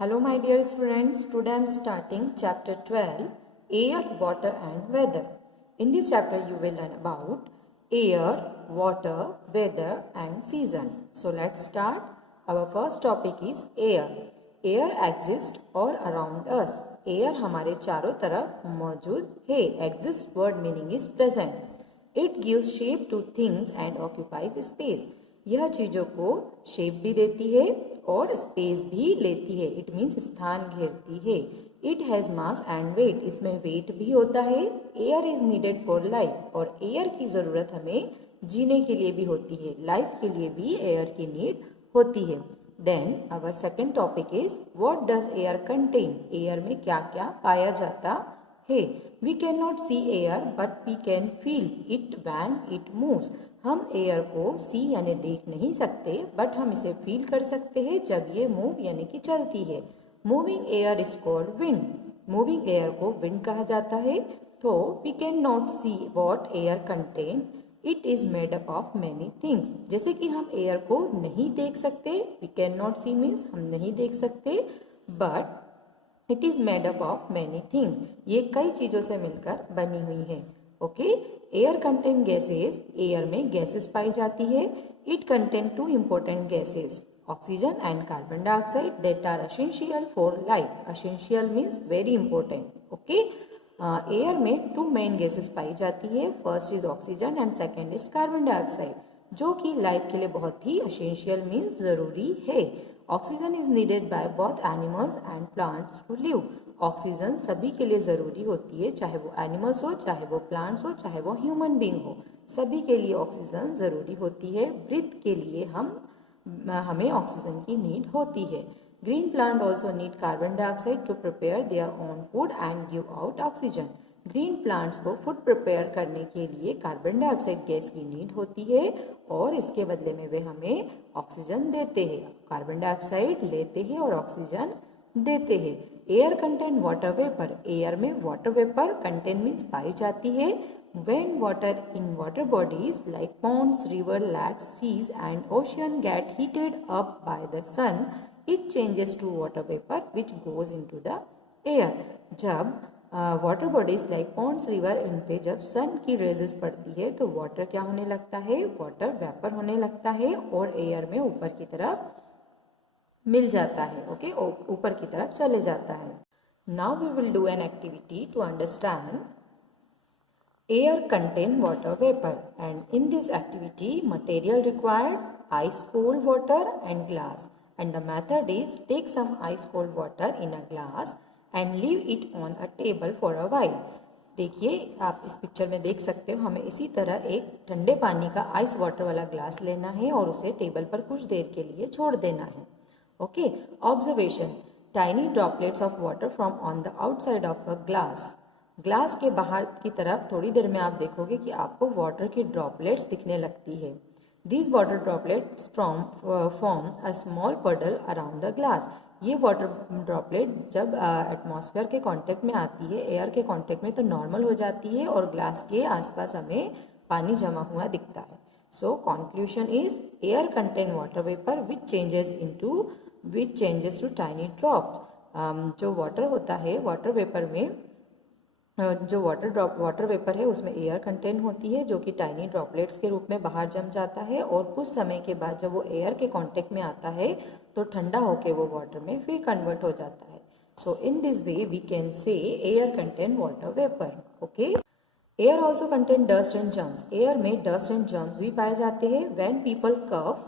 Hello my dear students, today I am starting chapter 12, Air, Water and Weather. In this chapter you will learn about air, water, weather and season. So let's start. Our first topic is air. Air exists all around us. Air हमारे चारों तरफ मौजूद है. Exist word meaning is present. It gives shape to things and occupies space. यह चीज़ों को shape भी देती है और स्पेस भी लेती है. इट मीन्स स्थान घेरती है. It has mass and weight. इसमें वेट भी होता है. Air is needed for life. और एयर की ज़रूरत हमें जीने के लिए भी होती है. लाइफ के लिए भी एयर की नीड होती है. Then our second topic is what does air contain. Air में क्या क्या पाया जाता है. We can not see air but we can feel it when it moves. हम एयर को सी यानी देख नहीं सकते बट हम इसे फील कर सकते हैं जब ये मूव यानी कि चलती है. Moving air is called wind. Moving air को विंड कहा जाता है. तो we can not see what air contain. It is made up of many things. जैसे कि हम एयर को नहीं देख सकते. We can not see means हम नहीं देख सकते but it is made up of many thing. ये कई चीज़ों से मिलकर बनी हुई है. Okay. Air contain gases. Air में गैसेस पाई जाती है. It contain two important gases oxygen and carbon dioxide that are essential for life. Essential means very important. Okay. Air में टू मेन गैसेस पाई जाती है. First is oxygen and second is carbon dioxide जो कि life के लिए बहुत ही essential means ज़रूरी है. Oxygen is needed by both animals and plants to live. Oxygen सभी के लिए ज़रूरी होती है, चाहे वो एनिमल्स हो, चाहे वो प्लांट्स हो, चाहे वो ह्यूमन बींग हो. सभी के लिए ऑक्सीजन ज़रूरी होती है. ब्रीथ के लिए हमें ऑक्सीजन की नीड होती है. Green plant also need carbon dioxide to prepare their own food and give out oxygen. Green plants को फूड प्रिपेयर करने के लिए कार्बन डाइऑक्साइड गैस की नीड होती है और इसके बदले में वे हमें ऑक्सीजन देते हैं. कार्बन डाइऑक्साइड लेते हैं और ऑक्सीजन देते हैं. Air contain water vapour. Air में वाटर वेपर कंटेन मीन्स पाई जाती है. When water in water bodies like ponds, river, lakes, seas and ocean get heated up by the sun it changes to water vapour which goes into the air. जब water bodies like ponds, river, इन पे जब sun की raises पड़ती है तो water क्या होने लगता है. वाटर वेपर होने लगता है और एयर में ऊपर की तरफ मिल जाता है. ओके. ऊपर की तरफ चले जाता है. Now we will do an activity to understand air contain water vapour and in this activity material required ice cold water and glass and the method is take some ice cold water in a glass and leave it on a table for a while. देखिए आप इस picture में देख सकते हो हमें इसी तरह एक ठंडे पानी का आइस वाटर वाला ग्लास लेना है और उसे टेबल पर कुछ देर के लिए छोड़ देना है. Okay. Observation. Tiny droplets of water from on the outside of a glass. Glass के बाहर की तरफ थोड़ी देर में आप देखोगे कि आपको वाटर की ड्रॉपलेट्स दिखने लगती है. These water droplets form a small puddle around the glass. ये वाटर ड्रॉपलेट जब एटमॉस्फेयर के कांटेक्ट में आती है, एयर के कांटेक्ट में, तो नॉर्मल हो जाती है और ग्लास के आसपास हमें पानी जमा हुआ दिखता है. So conclusion is air contain water vapour which changes to tiny drops. जो वाटर होता है, वाटर वेपर में जो वाटर वेपर है उसमें एयर कंटेन होती है जो कि टाइनी ड्रॉपलेट्स के रूप में बाहर जम जाता है और कुछ समय के बाद जब वो एयर के कांटेक्ट में आता है तो ठंडा होकर वो वाटर में फिर कन्वर्ट हो जाता है. So in this way we can say air contain water vapour. Okay. Air also contain dust and germs. एयर में डस्ट एंड जर्म्स भी पाए जाते हैं. When people cough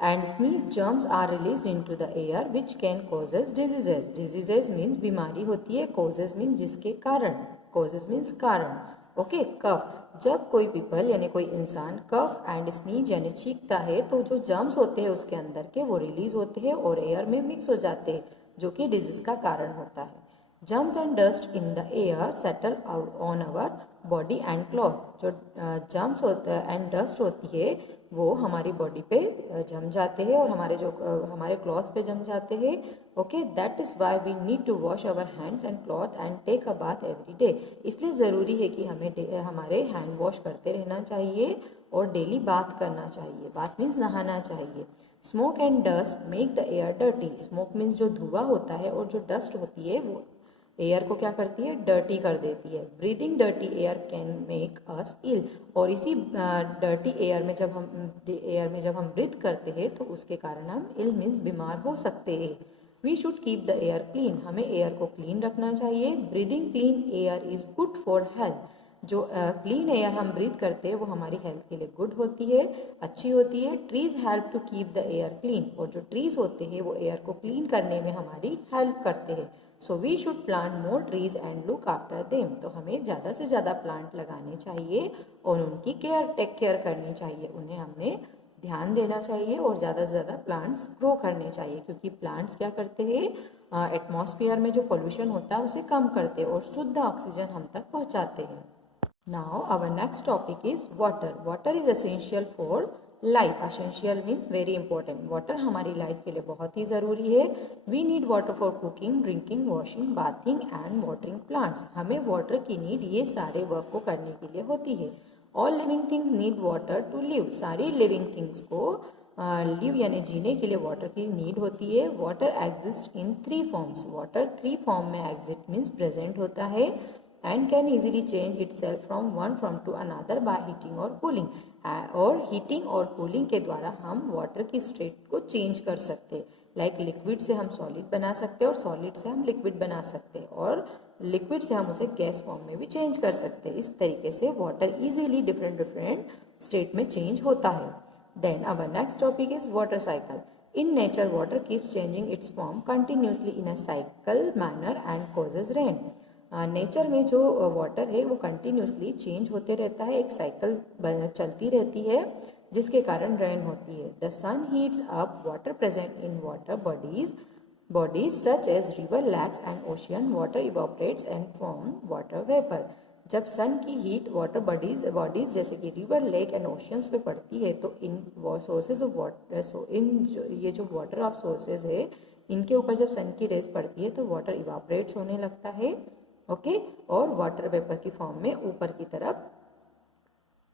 and sneeze, germs are released into the air which can causes diseases. Diseases means बीमारी होती है. causes means जिसके कारण. causes means कारण. ओके. कफ. जब कोई पीपल यानी कोई इंसान कफ एंड स्नीज यानी छींकता है तो जो जर्म्स होते हैं उसके अंदर के वो रिलीज होते हैं और एयर में मिक्स हो जाते हैं जो कि डिजीज का कारण होता है. Germs and dust in the air settle on our body and cloth. जो जर्म्स होता है एंड डस्ट होती है वो हमारी बॉडी पे जम जाते हैं और हमारे क्लॉथ पे जम जाते हैं. Okay. That is why we need to wash our hands and cloth and take a bath every day. इसलिए ज़रूरी है कि हमें हमारे हैंड वॉश करते रहना चाहिए और डेली बाथ करना चाहिए. बाथ मीन्स नहाना चाहिए. Smoke and dust make the air dirty. Smoke means जो धुआं होता है और जो डस्ट होती है वो एयर को क्या करती है, डर्टी कर देती है। Breathing dirty air can make us ill. और इसी डर्टी एयर में जब हम ब्रीथ करते हैं तो उसके कारण हम इल मीन्स बीमार हो सकते हैं। We should keep the air clean. हमें एयर को क्लीन रखना चाहिए। Breathing clean air is good for health. जो क्लीन एयर हम ब्रीथ करते हैं वो हमारी हेल्थ के लिए गुड होती है, अच्छी होती है। Trees help to keep the air clean. और जो ट्रीज होते हैं वो एयर को क्लीन करने में हमारी हेल्प करते हैं। So we should plant more trees and look after them. तो हमें ज़्यादा से ज़्यादा प्लांट लगाने चाहिए और उनकी टेक केयर करनी चाहिए। उन्हें हमने ध्यान देना चाहिए और ज़्यादा से ज़्यादा प्लांट्स ग्रो करने चाहिए, क्योंकि प्लांट्स क्या करते हैं, एटमॉस्फेयर में जो पोल्यूशन होता है उसे कम करते हैं और शुद्ध ऑक्सीजन हम तक पहुँचाते हैं। Now our next topic is water. Water is essential for life. Essential means very important. Water हमारी लाइफ के लिए बहुत ही ज़रूरी है। We need water for cooking, drinking, washing, bathing and watering plants. हमें वाटर की नीड ये सारे वर्क को करने के लिए होती है। All living things need water to live. सारी लिविंग थिंग्स को लिव यानी जीने के लिए वाटर की नीड होती है। Water exist in 3 forms. Water 3 form में एग्जिस्ट मीन्स प्रेजेंट होता है and can easily change itself from one form to another by heating or cooling। और हीटिंग और कूलिंग के द्वारा हम वाटर की स्टेट को चेंज कर सकते हैं। लाइक लिक्विड से हम सॉलिड बना सकते हैं और सॉलिड से हम लिक्विड बना सकते हैं और लिक्विड से हम उसे गैस फॉर्म में भी चेंज कर सकते हैं। इस तरीके से वाटर इजीली डिफरेंट स्टेट में चेंज होता है। Then our next topic is water cycle. In nature water keeps changing its form continuously in a cycle manner and causes rain. Nature में जो वाटर है वो कंटिन्यूसली चेंज होते रहता है, एक साइकिल चलती रहती है जिसके कारण रेन होती है। The sun heats up water present in water bodies such as river, lakes and ocean. Water evaporates and form water vapour. जब सन की हीट वाटर बॉडीज जैसे कि रिवर, लेक एंड ओशियंस पे पड़ती है तो इन सोर्सेज ऑफ वाटर, ये जो वाटर ऑफ सोर्सेज है इनके ऊपर जब सन की रेस पड़ती है तो वाटर इवापोरेट्स होने लगता है, ओके, और वाटर वेपर की फॉर्म में ऊपर की तरफ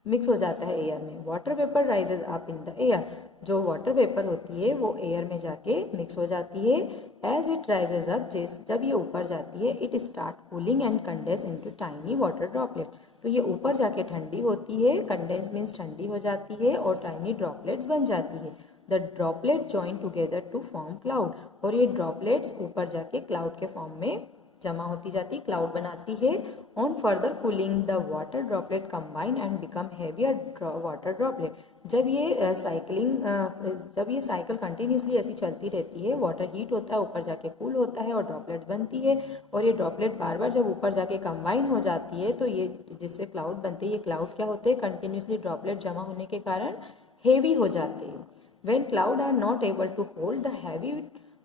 मिक्स हो जाता है एयर में। Water vapour rises up in the air. जो वाटर वेपर होती है वो एयर में जाके मिक्स हो जाती है। एज इट राइजेज अप, जब ये ऊपर जाती है, it start cooling and condense into tiny water droplet. तो ये ऊपर जाके ठंडी होती है, कंडेंस मीन्स ठंडी हो जाती है और टाइनी ड्रॉपलेट्स बन जाती है। The droplet join together to form cloud. और ये ड्रॉपलेट्स ऊपर जाके क्लाउड के फॉर्म में जमा होती जाती, क्लाउड बनाती है। On further cooling the water droplet combine and become heavier water droplet. जब ये साइकिल कंटिन्यूसली ऐसी चलती रहती है, वाटर हीट होता है, ऊपर जाके कूल होता है और ड्रॉपलेट बनती है। और ये ड्रॉपलेट बार बार जब ऊपर जाके कंबाइन हो जाती है तो ये जिससे क्लाउड बनती है, ये क्लाउड क्या होते हैं, कंटिन्यूसली ड्रॉपलेट जमा होने के कारण हेवी हो जाते हैं। When cloud are not able to hold the heavy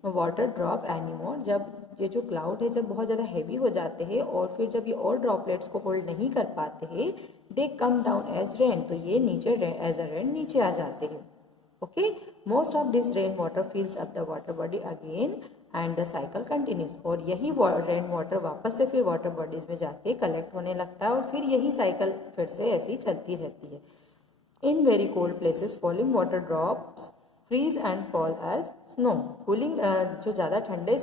water drop anymore. जब ये जो क्लाउड है जब बहुत ज़्यादा हैवी हो जाते हैं और फिर जब ये और ड्रॉपलेट्स को होल्ड नहीं कर पाते हैं, दे कम डाउन एज रेन। तो ये नीचे एज अ रेन नीचे आ जाते हैं, okay. Most of this rain water फिल्स up the water body again and the cycle continues. और यही रेन वाटर वापस से फिर वाटर बॉडीज में जाके कलेक्ट होने लगता है और फिर यही साइकिल फिर से ऐसी चलती रहती है। In very cold places falling water drops freeze and fall as snow. Cooling जो ज़्यादा ठंडे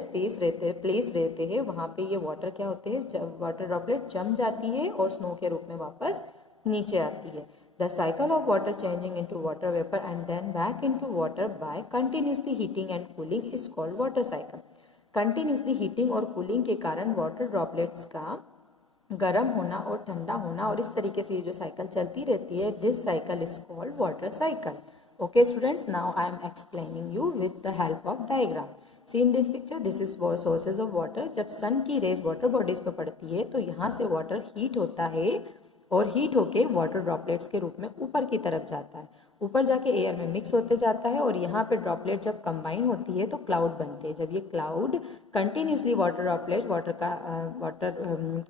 प्लेस रहते हैं वहाँ पे ये वाटर क्या होते हैं, जब वाटर ड्रॉपलेट जम जाती है और स्नो के रूप में वापस नीचे आती है। The cycle of water changing into water vapour and then back into water by continuously heating and cooling is called water cycle. Continuously heating और कूलिंग के कारण वाटर ड्रॉपलेट्स का गर्म होना और ठंडा होना और इस तरीके से ये जो साइकिल चलती रहती है, this cycle is called water cycle. Okay students, now I am explaining you with the help of diagram. See in this picture, this is sources of water. जब सन की रेज वाटर बॉडीज पर पड़ती है तो यहाँ से water heat होता है और हीट होके वाटर ड्रॉपलेट्स के रूप में ऊपर की तरफ जाता है। ऊपर जाके एयर में मिक्स होते जाता है और यहाँ पे ड्रॉपलेट जब कंबाइन होती है तो क्लाउड बनते हैं। जब ये क्लाउड कंटिन्यूसली वाटर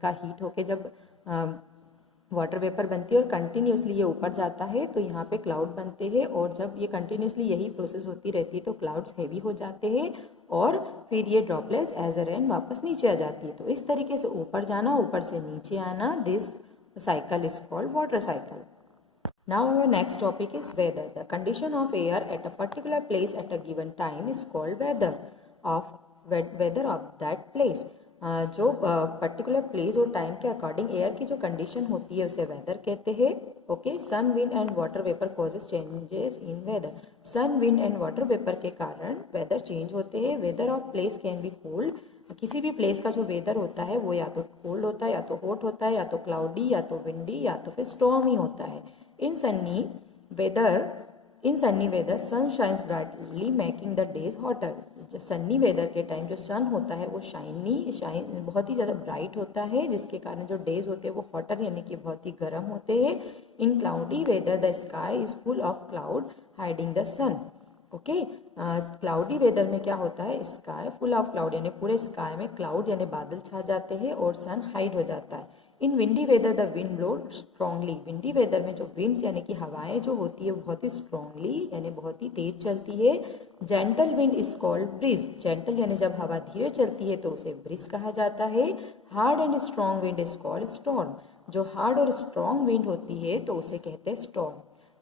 का हीट होके जब वाटर वेपर बनती है और कंटिन्यूसली ये ऊपर जाता है तो यहाँ पे क्लाउड बनते हैं। और जब ये कंटिन्यूसली यही प्रोसेस होती रहती है तो क्लाउड्स हैवी हो जाते हैं और फिर ये ड्रॉपलेट्स एज अ रेन वापस नीचे आ जाती है। तो इस तरीके से ऊपर जाना, ऊपर से नीचे आना, this cycle is called water cycle. Now our next topic is weather. The condition of air at a particular place at a given time is called weather of that place. जो पर्टिकुलर प्लेस और time के according air की जो condition होती है उसे weather कहते हैं. Okay. Sun, wind and water vapour causes changes in weather. Sun, wind and water vapour के कारण वेदर चेंज होते हैं. Weather of place can be cold. किसी भी प्लेस का जो वेदर होता है वो या तो कोल्ड होता है, या तो हॉट होता है, या तो क्लाउडी, या तो विंडी, या तो फिर स्टॉर्मी होता है. In sunny weather, sun shines brightly, making the days hotter. Sunny weather के टाइम जो सन होता है वो बहुत ही ज़्यादा ब्राइट होता है, जिसके कारण जो डेज होते हैं वो हॉटर यानी कि बहुत ही गर्म होते हैं. In cloudy weather the sky is full of cloud hiding the sun. Okay. Cloudy weather में क्या होता है, स्काई फुल ऑफ क्लाउड यानी पूरे स्काई में क्लाउड यानी बादल छा जाते हैं और सन हाइड हो जाता है. In windy weather the wind blow strongly. Windy weather में जो विंड्स यानी कि हवाएं जो होती है वो बहुत ही स्ट्रांगली यानी बहुत ही तेज चलती है. Gentle wind is called bridge. Gentle यानी जब हवा धीरे चलती है तो उसे ब्रिज कहा जाता है. Hard and strong wind is called storm. जो हार्ड और स्ट्रॉन्ग विंड होती है तो उसे कहते हैं storm.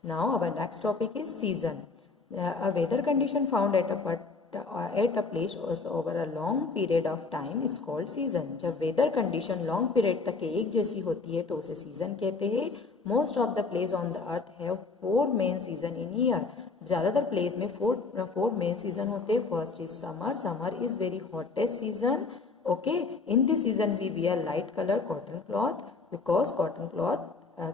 Now our next topic is season. A weather condition found at a place over a long period of time is called season. जब weather condition long period तक एक जैसी होती है तो उसे सीजन कहते हैं. Most of the place on the earth have 4 main season in year. ज़्यादातर प्लेस में फोर मेन सीजन होते हैं. First is summer. Summer is very hottest season. Okay. In this season we wear light colour cotton cloth because cotton cloth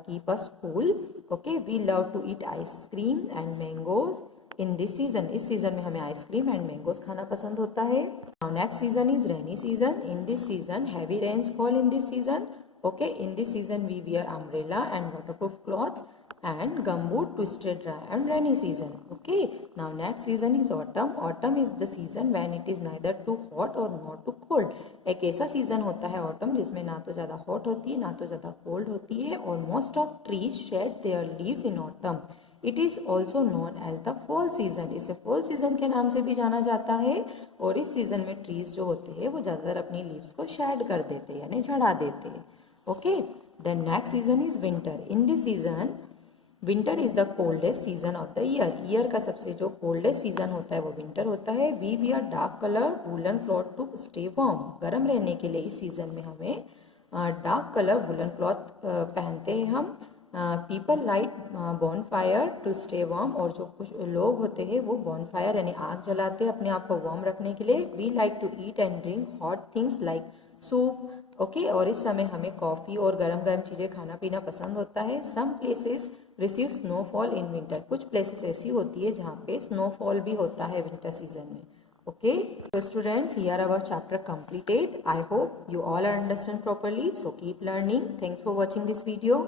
keep us cool. Okay. We love to eat ice cream and mangoes in this season. इस season में हमें ice cream and mangoes खाना पसंद होता है. Now next season is rainy season. In this season heavy rains fall in this season. Okay. In this season we wear umbrella and waterproof clothes and gumboot to stay dry and rainy season. Okay. Now next season is autumn. Autumn is the season when it is neither too hot or not too cold. एक ऐसा season होता है autumn जिसमें ना तो ज़्यादा hot होती है ना तो ज़्यादा कोल्ड होती है. और most of trees shed their leaves in autumn. It is also known as the fall season. इसे फॉल सीजन के नाम से भी जाना जाता है. और इस सीजन में ट्रीज जो होते हैं वो ज़्यादातर अपनी लीव्स को शेड कर देते हैं यानी झड़ा देते हैं. Okay. Then next season is winter. In this season winter is the coldest season of the year. Year का सबसे जो कोल्डेस्ट सीजन होता है वो विंटर होता है. We wear dark colour woollen cloth to stay warm. गर्म रहने के लिए इस सीजन में हमें डार्क कलर वुलन क्लॉथ पहनते हैं हम. People light bonfire to stay warm. और जो कुछ लोग होते हैं वो बॉनफायर यानी आग जलाते हैं अपने आप को वार्म रखने के लिए. We like to eat and drink hot things like soup. Okay. और इस समय हमें कॉफ़ी और गर्म गर्म चीज़ें खाना पीना पसंद होता है. Some places receive snowfall in winter. कुछ प्लेसेस ऐसी होती है जहाँ पे स्नोफॉल भी होता है विंटर सीजन में. Okay. So students, here our chapter completed. I hope you all understand properly. So keep learning. Thanks for watching this video.